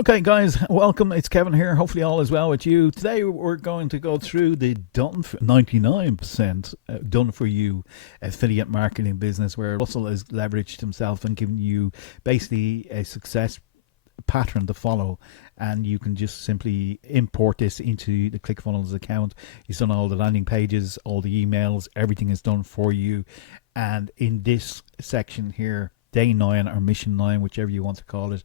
Okay, guys, welcome. It's Kevin here. Hopefully, all is well with you. Today, we're going to go through the 99% done for you affiliate marketing business where Russell has leveraged himself and given you basically a success pattern to follow, and you can just simply import this into the ClickFunnels account. He's done all the landing pages, all the emails, everything is done for you. And in this section here, day 9 or mission 9, whichever you want to call it,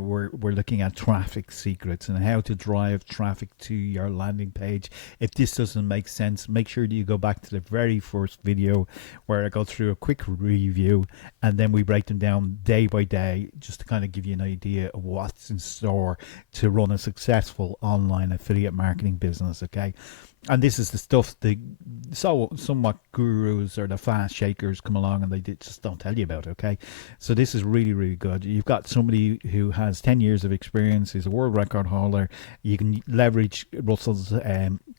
we're looking at traffic secrets and how to drive traffic to your landing page. If this doesn't make sense, make sure that you go back to the very first video where I go through a quick review, and then we break them down day by day just to kind of give you an idea of what's in store to run a successful online affiliate marketing business. Okay, and this is the stuff the somewhat gurus or the fast shakers come along and they just don't tell you about. Okay, so this is really good. You've got somebody who has 10 years of experience, is a world record holder. You can leverage Russell's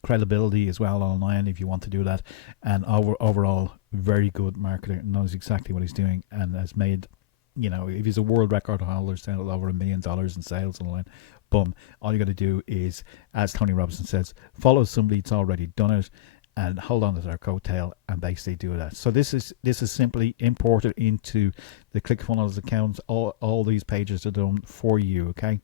credibility as well online if you want to do that, and overall very good marketer, knows exactly what he's doing and has made, if he's a world record holder, selling over $1 million in sales online, boom, all you got to do is, as Tony Robinson says, follow somebody that's already done it and hold on to their coattail and basically do that. So this is simply imported into the ClickFunnels account. All these pages are done for you. Okay,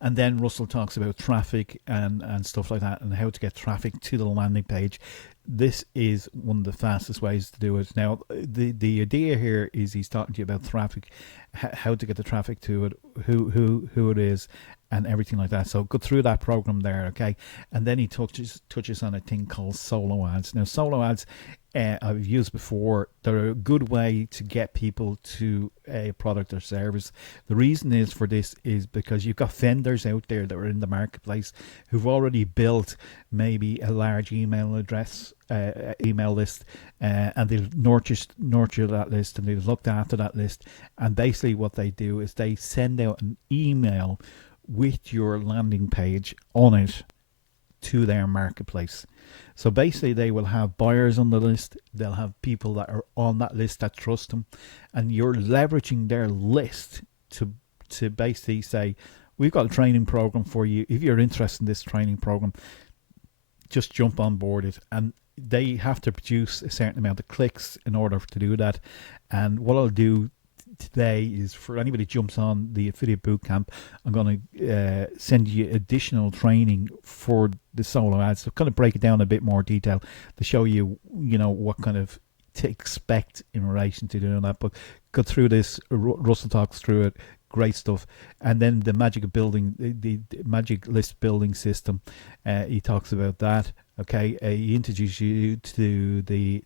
and then Russell talks about traffic and stuff like that, and how to get traffic to the landing page. This is one of the fastest ways to do it. Now, the idea here is he's talking to you about traffic, how to get the traffic to it, who it is, and everything like that. So go through that program there, okay? And then he touches on a thing called solo ads. Now, solo ads, I've used before. They're a good way to get people to a product or service. The reason is for this is because you've got vendors out there that are in the marketplace who've already built maybe a large email address, email list, and they've nurtured that list, and they've looked after that list. And basically what they do is they send out an email with your landing page on it to their marketplace. So basically they will have buyers on the list, they'll have people that are on that list that trust them, and you're leveraging their list to basically say, we've got a training program for you. If you're interested in this training program, just jump on board it. And they have to produce a certain amount of clicks in order to do that. And what I'll do today is, for anybody who jumps on the affiliate bootcamp, I'm going to send you additional training for the solo ads to kind of break it down in a bit more detail to show you, what kind of to expect in relation to doing that. But go through this. Russell talks through it. Great stuff. And then the magic of building the magic list building system, he talks about that. Okay, he introduces you to the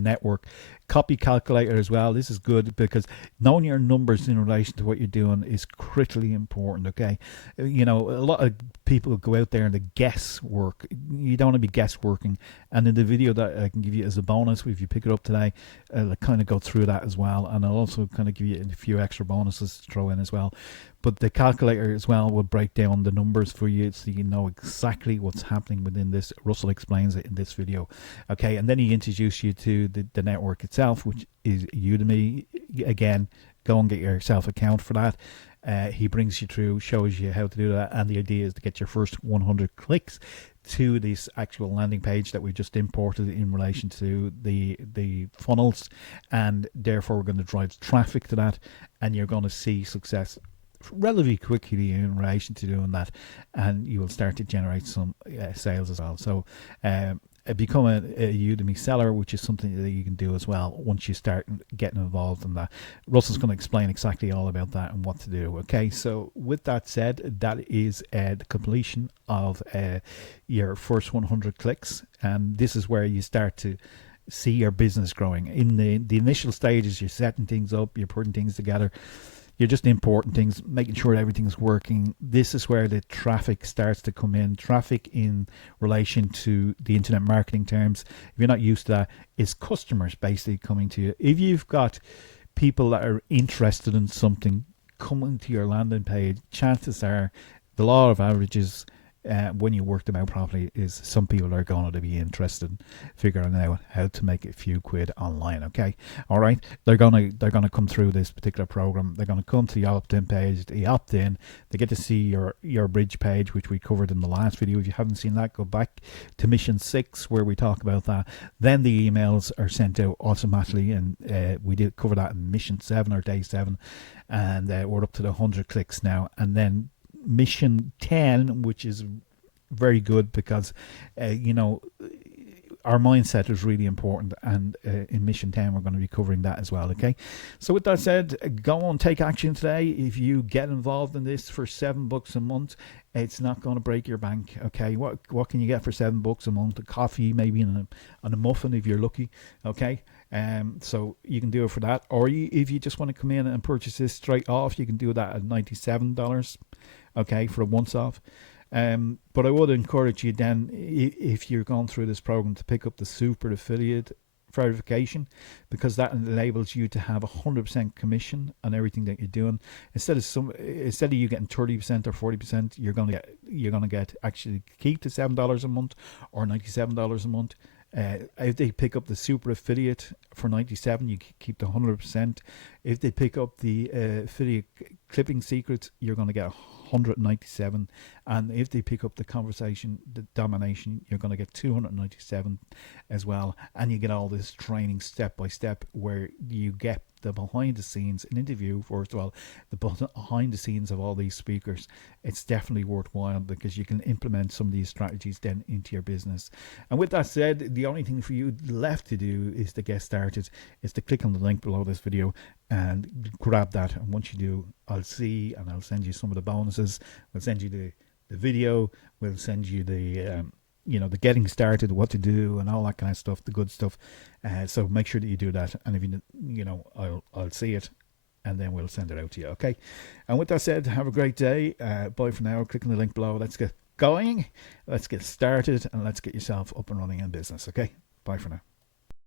network copy calculator as well. This is good because knowing your numbers in relation to what you're doing is critically important. Okay, a lot of people go out there and the guesswork. You don't want to be guessworking. And in the video that I can give you as a bonus, if you pick it up today, I'll kind of go through that as well, and I'll also kind of give you a few extra bonuses to throw in as well. But the calculator as well will break down the numbers for you so you know exactly what's happening within this. Russell explains it in this video. Okay, and then he introduces you to the network itself, which is Udemy. Again, go and get yourself an account for that. He brings you through, shows you how to do that, and the idea is to get your first 100 clicks to this actual landing page that we just imported in relation to the funnels, and therefore we're going to drive traffic to that, and you're going to see success relatively quickly in relation to doing that, and you will start to generate some sales as well. So become a Udemy seller, which is something that you can do as well once you start getting involved in that. Russell's going to explain exactly all about that and what to do. Okay, so with that said, that is the completion of your first 100 clicks, and this is where you start to see your business growing. In the initial stages, you're setting things up, you're putting things together, you're just importing things, making sure everything's working. This is where the traffic starts to come in. Traffic in relation to the internet marketing terms, if you're not used to that, is customers basically coming to you. If you've got people that are interested in something coming to your landing page, chances are, the law of averages, when you work them out properly, is some people are going to be interested in figuring out how to make a few quid online. Okay, all right. They're gonna come through this particular program. They're gonna come to the opt-in page. They opt in. They get to see your bridge page, which we covered in the last video. If you haven't seen that, go back to mission 6 where we talk about that. Then the emails are sent out automatically, and we did cover that in mission 7 or day 7, and we're up to the 100 clicks now. And then mission 10, which is very good because our mindset is really important, and in mission 10 we're going to be covering that as well. Okay, so with that said, go on, take action today. If you get involved in this for $7 a month, it's not going to break your bank. Okay, what can you get for $7 a month? A coffee, maybe, and a muffin if you're lucky. Okay, so you can do it for that, or if you just want to come in and purchase this straight off, you can do that at $97. Okay, for a once off. But I would encourage you then, if you're going through this program, to pick up the super affiliate verification, because that enables you to have 100% commission on everything that you're doing. Instead of you getting 30% or 40%, you're gonna get actually keep the $7 a month or $97 a month. If they pick up the super affiliate for $97, you keep the 100%. If they pick up the affiliate clipping secrets, you're going to get $197. And if they pick up the domination, you're going to get $297 as well. And you get all this training step by step, where you get the behind the scenes, an interview, first of all, the behind the scenes of all these speakers. It's definitely worthwhile, because you can implement some of these strategies then into your business. And with that said, the only thing for you left to do is to get started, is to click on the link below this video and grab that. And once you do, I'll send you some of the bonuses. We'll send you the video. We'll send you the the getting started, what to do, and all that kind of stuff, the good stuff. So make sure that you do that. And if I'll see it, and then we'll send it out to you. Okay. And with that said, have a great day. Bye for now. Click on the link below. Let's get going. Let's get started, and let's get yourself up and running in business. Okay. Bye for now.